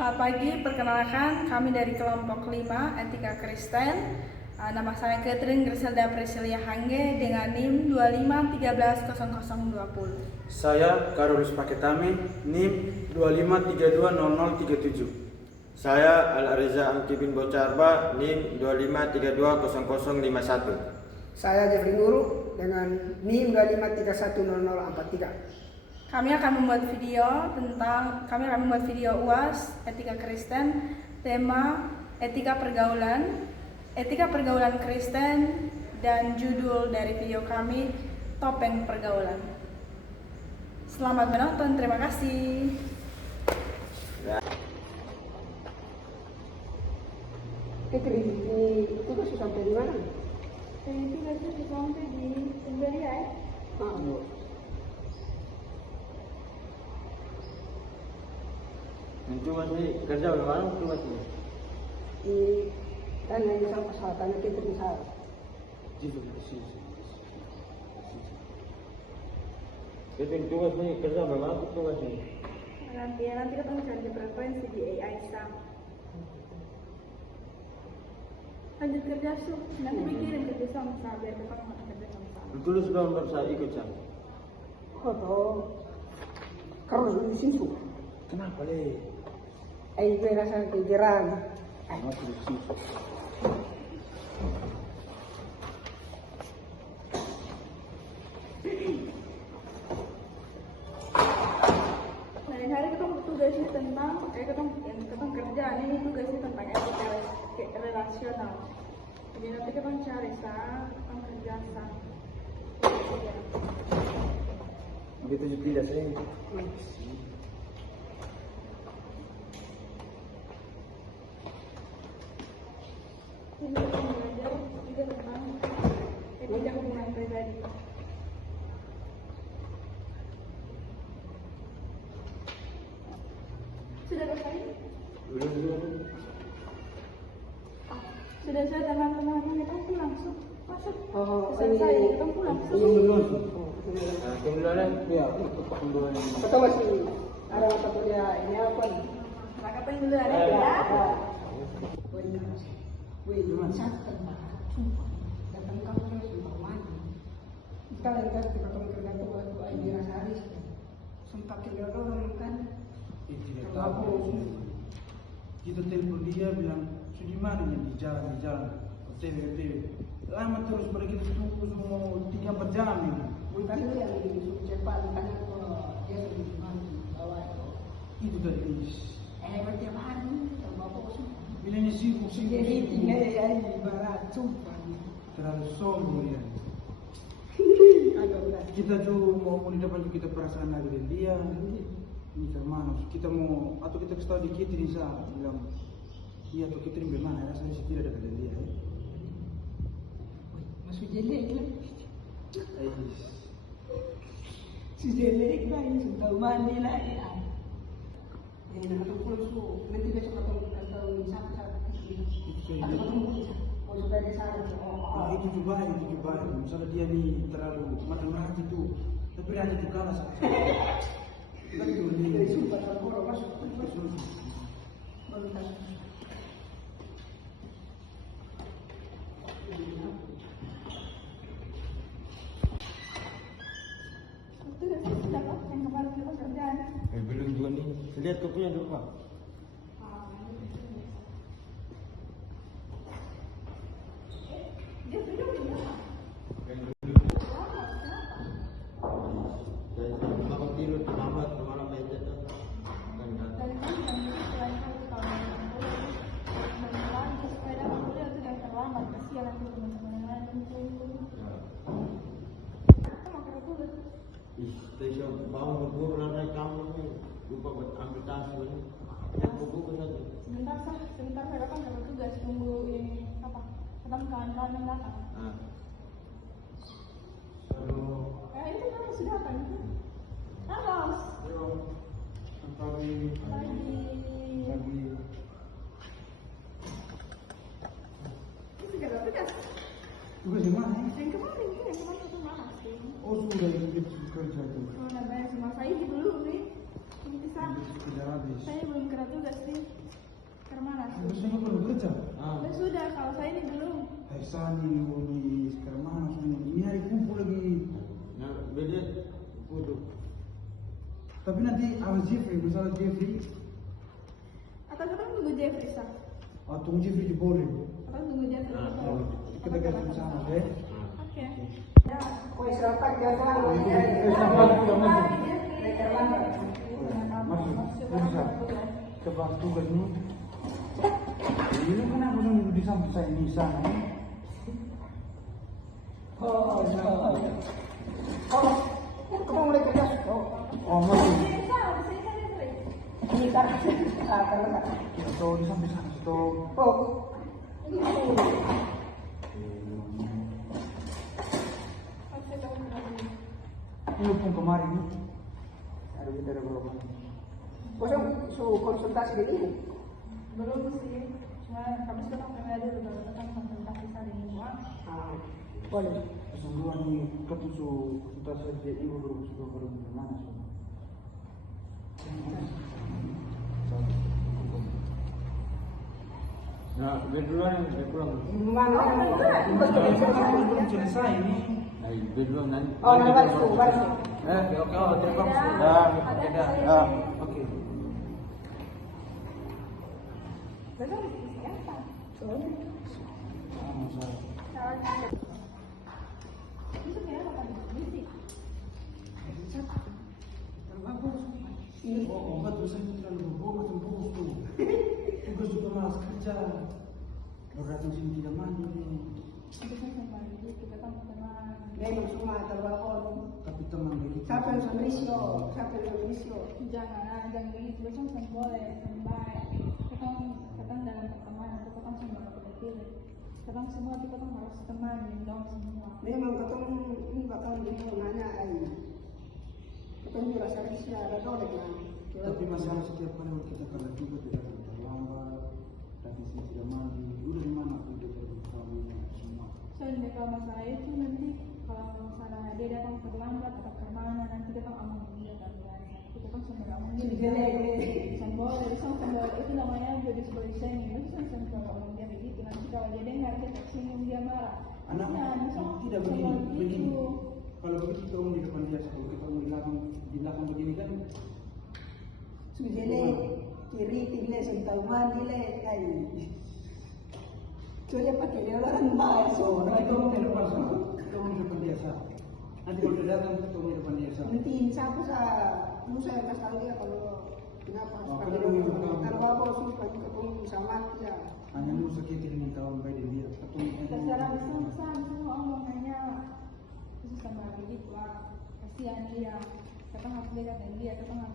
Selamat pagi, perkenalkan kami dari kelompok 5 Etika Kristen. Nama saya Catherine Griselda Priscilia Hangge dengan NIM 25130020. Saya Karolus Paketami, NIM 25320037. Saya Al-Ariza Amkibin Bocarba, NIM 25320051. Saya Jeffrey Nurul dengan NIM 25310043. Kami akan membuat video UAS Etika Kristen, tema etika pergaulan Kristen, dan judul dari video kami Topeng Pergaulan. Selamat menonton, terima kasih. Itu sudah sampai di mana? Itu sudah sampai di Sumberia ya? Itu masih kerja berapa itu masih? Di tanya yang sama tanya kita di sana. Jadi itu masih kerja berapa itu masih? Nanti ketemu cari preferensi di AI SAM. Lanjut kerja nanti pikirin kerja sama biar ketemu kerja sama. Dulu sudah menurut saya ikut saya. Karena di situ. Kenapa le? Gue rasa kegeran. Masih di situ. Hari ketemu tugasnya tentang ketemu kerjaan ini tugasnya tentang etika relasional. Jadi nanti kita cari tentang kerjaan Begitu tidak saya. Ini kita belajar juga tentang etika hubungan pribadi. Sudah selesai? Sudah teman-teman kita pulang masuk. Selesai kita pulang. Kemudian ya kemudian. Atau masih ada mata kuliah ini apa nih? Maka pengen dulu ada ya. Datang kamu sumpah mati. Kita lagi kasih ketemu kerja tuh waktu di Rasaris. Sumpah kita orang kan. Tidak tahu. Kita telepon dia bilang sudah mana nih di jalan TV. Lama terus mereka kita tunggu semua 3-4 jam ini. Bukan itu yang disuruh cepat tanya dia sudah di mana bawah Itu tadi. bertiap hari sama bapak sumpah. Bilangnya sibuk. Jadi tinggal ya ibarat sumpah. Terlalu sombong ya. Agak berat. Kita juga mau di depan juga kita perasaan lagi dengan dia. Ini termanus. Kita mau atau kita kasih tahu dikit ini saya bilang iya atau kita ini bagaimana rasanya sih tidak dekat dengan dia. Masuk jelek lah. Ais. Si jelek lah ini sudah mandi lah ya. Nak ketemu tu nanti besok ketemu siapa. Atau ketemu kita. Oh sudah ada saran. Itu juga. Misalnya dia nih terlalu mati itu, tapi ada juga kalah sama. Betul nih. Sumpah tergorok masuk. Baru tahu. Sudah kok yang kemarin kita kerjaan. Belum juga nih. Lihat kau punya dulu Pak. Bawa bubur lantai kamu nih, lupa buat ambil tas ini. Yang bubur saja. Sebentar saya kan dapat tugas tunggu ini apa? Ketemu kawan-kawan yang datang. Itu kan sudah kan? Halo. Pagi. Ini segala tugas. Tugas di mana? Yang kemarin itu mana sih? Oh sudah itu kerja itu. Namanya sama saya belum nih. Ini bisa. Sudah habis. Saya belum kena tugas sih. Kemana sih? Biasanya belum kerja. Ya sudah, kalau saya ini belum. Sani, Woni, sekarang mana ini hari kumpul lagi. Nah, beda kudu. Tapi nanti awas Jeffrey, misalnya Jeffrey, Atau kita tunggu Jeffrey sah? atau Jeffrey di boleh. Atau tunggu Jeffrey? Kita ganti sama saya. Oke. Oh, serapat jaga. Masuk, bisa. Coba tugas ini. Ini kenapa dulu di samping saya di sana? Oh, kamu mulai kerja? Oh, masuk. Ini kan, karena Atau di samping sana, atau ini pun kemarin. Ada kita ada berapa? kosong su konsultasi ini. Belum sih. Cuma kami sudah pernah ada beberapa konsultasi hari ini. Boleh. Sungguhan ni kepusu kita saja ibu berusaha mana semua. Nah, beduluan pulang. Mana? Belum selesai ini. Nah, beduluan nanti. Oh, baru. Oke, terima kasih. Dah. Oke. Belum siapa? Sama saya. Itu kira apa tadi? Bisik. Oh, obat saya terlalu berbobot tempur tu. Tugas juga malas kerja. Kalau datang sini tidak mandi. Itu kan sama ini kita kan teman. Memang semua terbakar. Tapi teman begitu. Siapa yang solusi? Jangan begitu. Besok kan boleh sampai. Kita dalam pertemanan itu kita semua kita pilih. Kita semua kita harus teman dong semua. Memang ketemu ini bakal nanya ini. Ketemu rasa risih ada dole kan. Tapi masalah setiap kali kita kalau juga tidak ada terlambat. Tapi sini tidak mandi. Udah di mana pun dia berkawan semua. Soalnya kalau masalah itu nanti kalau masalah dia datang terlambat atau kemana nanti kita aman dia kan. Kita kan semua aman dia. Sembol itu namanya jadi sebagai seni. Itu kan sembol orang dia begitu. Nanti kalau dia dengar dia tersinggung dia marah. Anak tidak begini. Kalau begitu kita di depan dia, kalau kita di belakang begini kan. Sujele kiri tile sentauman dile kai. Coba pakai dia orang baik so. Nah, itu di depan sana. Kita di depan dia sana. Nanti kalau dia datang kita di depan dia sana. Nanti siapa Musa yang kasih tahu dia kalau kenapa kalau apa sih ketemu sama dia. Hanya lu sakit dengan kawan baik dan dia. Terserah besar semua omongannya itu sama begitu lah. Kasihan dia. Kita harus beda dengan dia. Kita harus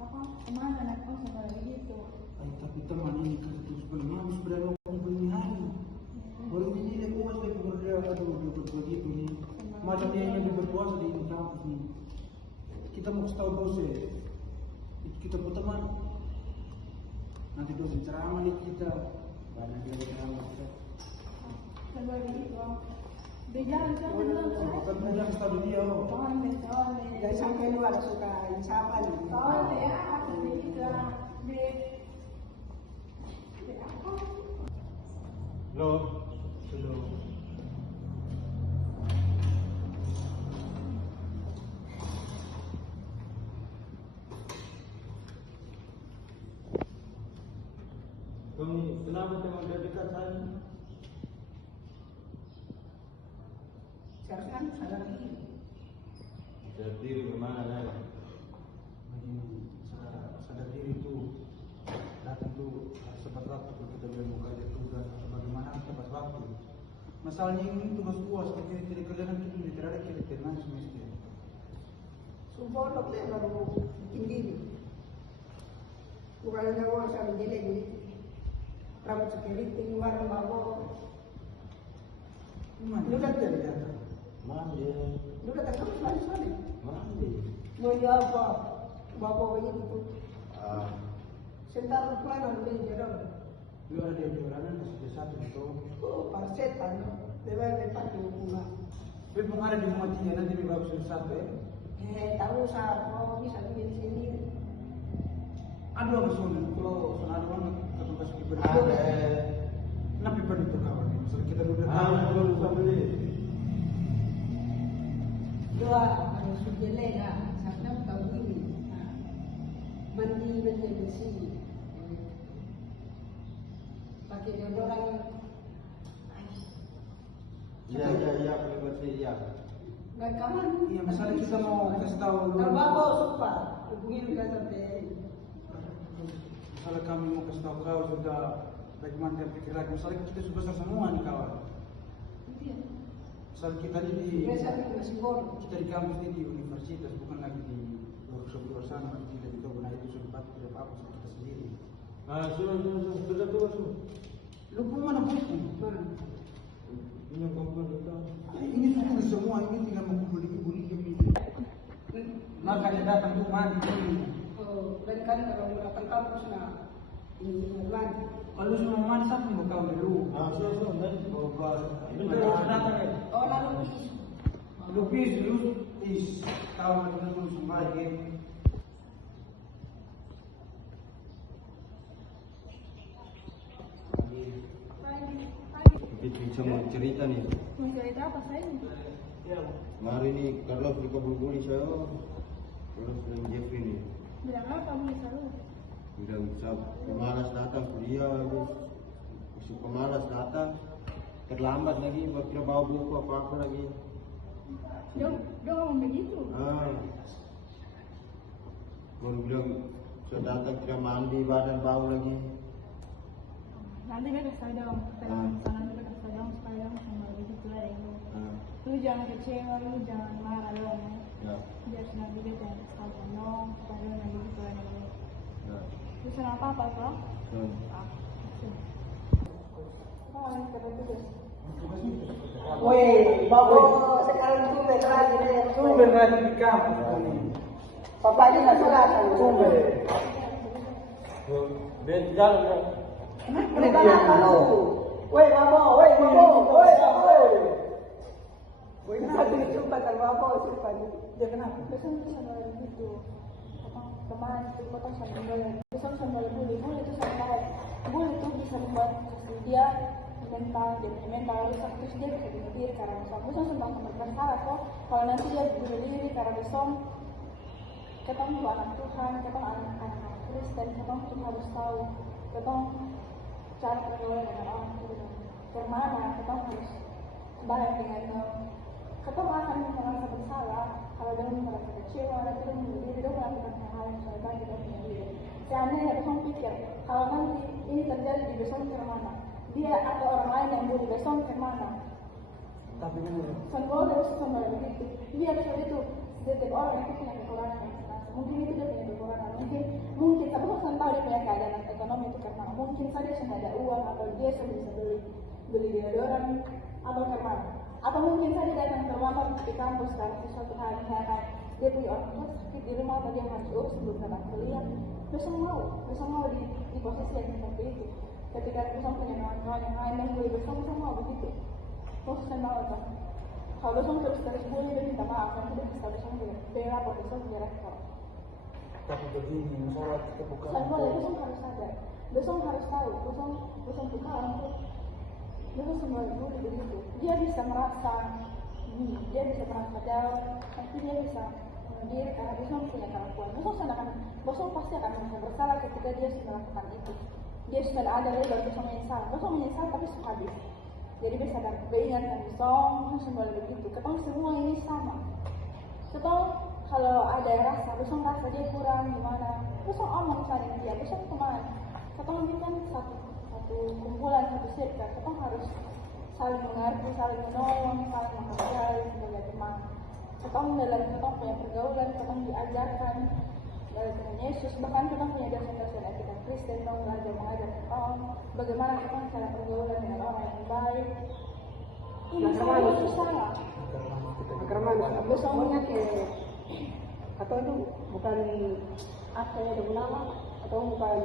apa kemana nak sama begitu. Tapi teman ini kan terus belum sebenarnya begini hari. Baru ini dia kuat dia bekerja atau begitu nih. Macam dia yang berpuasa di kampus nih. Kita mau tahu dosen. Kita berteman. Nanti dosen ceramah nih kita. Banyak dia ceramah kita. Sama begitu. Bejalan sama belum. Bukan punya studi dia. Jangan sampai lu ada suka insafan. Ya, begitu. Lo. Kenapa teman dia dekat saya? Seharusnya sadar diri. Sadar diri gimana saya? Begini, sadar diri itu datang tuh harus tepat waktu kalau kita bilang mau kerja tugas bagaimana harus tepat waktu. Masalahnya ini tugas puas, tapi tidak kerjaan itu tidak ada kira-kira semester. Sumpah lo baru bikin diri. Bukan ada orang sama jelek ni. Rambut sekeriting, warna bawah. Lu datang ya? Mandi. Lu datang kamu sekali. Mandi. Mau apa? Bapak begitu. Sentar pelan udah jalan. Lu ada di jalanan sudah satu itu. Oh, parsetan. Dewa depan bunga. Tapi mau ada di rumah dia nanti di bawah sudah satu ya. Tahu saya mau bisa bikin sini. Aduh aku sulit kalau soal mana ketugas pribadi. Ada. Kenapa pribadi itu kawan? Misalnya kita duduk. Belum beli. Dua ada sujelega, sabda tahu ini. Mandi bersih. Pakai deodoran. Iya, paling bersih ya. Nggak kawan. Iya, misalnya kita mau kasih tahu. Terbabo suka. Hubungin kan sampai. Misalnya kami mau kasih tahu kau sudah bagaimana dia pikir lagi. Misalnya kita sudah besar semua nih kawan. Misalnya kita di Masih bodoh. kita di kampus ini di universitas, bukan lagi di workshop luar sana. Kita di kebun itu sudah patut tidak apa-apa sama kita sendiri. Sudah tua semua. Lu pun mana buku? Mana? Ini yang kumpul kita. Ini kumpul semua, ini tinggal mengumpul ini. Makanya datang tuh mandi dulu. Oh, dan kan kalau datang kampus nah ini lagi. Kalau semua mandi siapa mau kau dulu? Sudah. Oh, bas. Ini terus datang ya. Oh, lalu Lupis, tahu macam mana semua ini. Kita bisa mau cerita nih. Mau cerita apa saya? Kemarin nih Carlos di Kabul saya. Carlos dengan Jeffrey nih. Bilang apa Bu selalu? Udah bisa pemalas datang kuliah habis. Masih pemalas datang. Terlambat lagi buat kira bawa buku apa lagi. Dia ngomong begitu. Baru bilang saya datang kira mandi badan bau lagi. Nanti dia kasih dong, sana dia kasih dong supaya sama begitu lah itu. Lu jangan kecewa, lu jangan marah dong. Ya. Biar nanti dia jangan kesal dong, supaya lu nanti gitu lah dulu. Ya. Terus kenapa apa toh? woi, bawa sekarang tuh lagi deh. Sumber lagi di kampus ini. Bapaknya nggak salah kan? Sumber. Ben jalan ya. Mereka kalau, woi mabo, woi mabo, woi mabo. Woi satu jumpa kan mabo jumpa nih. Dia kenapa? Besok sama begitu. Apa teman itu kota sama boleh. Besok sama boleh itu sampai boleh tuh bisa membuat dia mental rusak terus dia bisa bunuh diri karena besok tentang bersalah kok. Kalau nanti dia bunuh diri karena besok ketemu anak Tuhan, ketemu anak Kristen, ketemu tuh harus tahu, ketemu cara pergaulan dengan orang Tuhan. Kemana ketemu harus baik dengan ketemu akan merasa bersalah kalau dia merasa kecewa, nanti dia bunuh diri, dia melakukan hal yang salah bagi dia bunuh diri. Seandainya besok pikir kalau nanti ini terjadi di besok kemana? Dia atau orang lain yang bunuh besok kemana? Tapi benar. Kalau dia sama begitu, dia seperti itu. Setiap orang itu punya kekurangan. Mungkin itu dia punya kekurangan. Mungkin tapi bukan tahu dia punya keadaan ekonomi itu karena mungkin saja sudah ada uang atau dia sudah bisa beli deodoran atau karena atau mungkin saja datang terlambat di kampus karena suatu hari kayak dia punya orang tua sakit di rumah atau dia masuk sebelum datang kuliah. Besok mau di posisi yang seperti itu. Ketika besok punya kawan-kawan yang lain yang boleh besok mau begitu. Terus mau apa? Kalau besok terus boleh dia minta maaf, nanti dia bisa besok bela atau besok dia rekor. Tapi begini, masalah kita bukan. Besok harus sadar, besok harus tahu, besok bukan orang tuh. Besok semua itu begitu. Dia bisa merasa down, tapi dia bisa diri karena besok punya kemampuan. Besok pasti akan merasa bersalah ketika dia sudah melakukan itu. Dia sudah ada baru besok menyesal tapi sudah habis. Jadi bisa ingat besok semua begitu. Ketemu semua ini sama. Ketemu kalau ada rasa, besok rasa dia kurang gimana, besok omong saling dia, besok teman. Ketemu ini kan satu kumpulan, satu circle. Ketemu harus saling mengerti, saling menolong, saling menghargai sebagai teman. Ketemu dalam ketemu punya pergaulan, ketemu diajarkan dari Tuhan Yesus, bahkan kita punya dosen-dosen etika Kristen, kita belajar mengajar ketemu bagaimana kita cara pergaulan dengan orang yang baik. Ini semua susah. Kerman, besoknya ke atau itu bukan apa ya ada nama atau bukan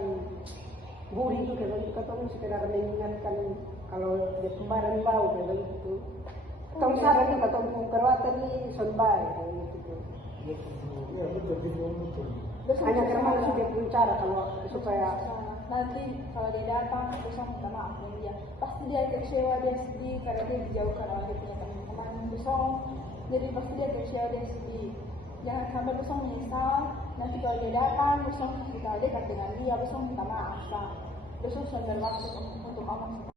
buri itu kayak begitu atau sekedar mengingatkan kalau dia kembaran bau kayak begitu. Atau misalnya atau perawatan ini sonbai kayak gitu. Ya betul. Terus Hanya karena sudah punya cara kalau supaya nanti kalau dia datang terus minta maaf dengan dia, pasti dia kecewa, dia sedih karena dia dijauhkan oleh dia punya teman-teman besok. Jadi pasti dia kecewa, dia sedih. Jangan sampai besok menyesal. Nanti kalau dia datang besok kita dekat dengan dia, besok minta maaf. Besok sudah berwaktu untuk ngomong.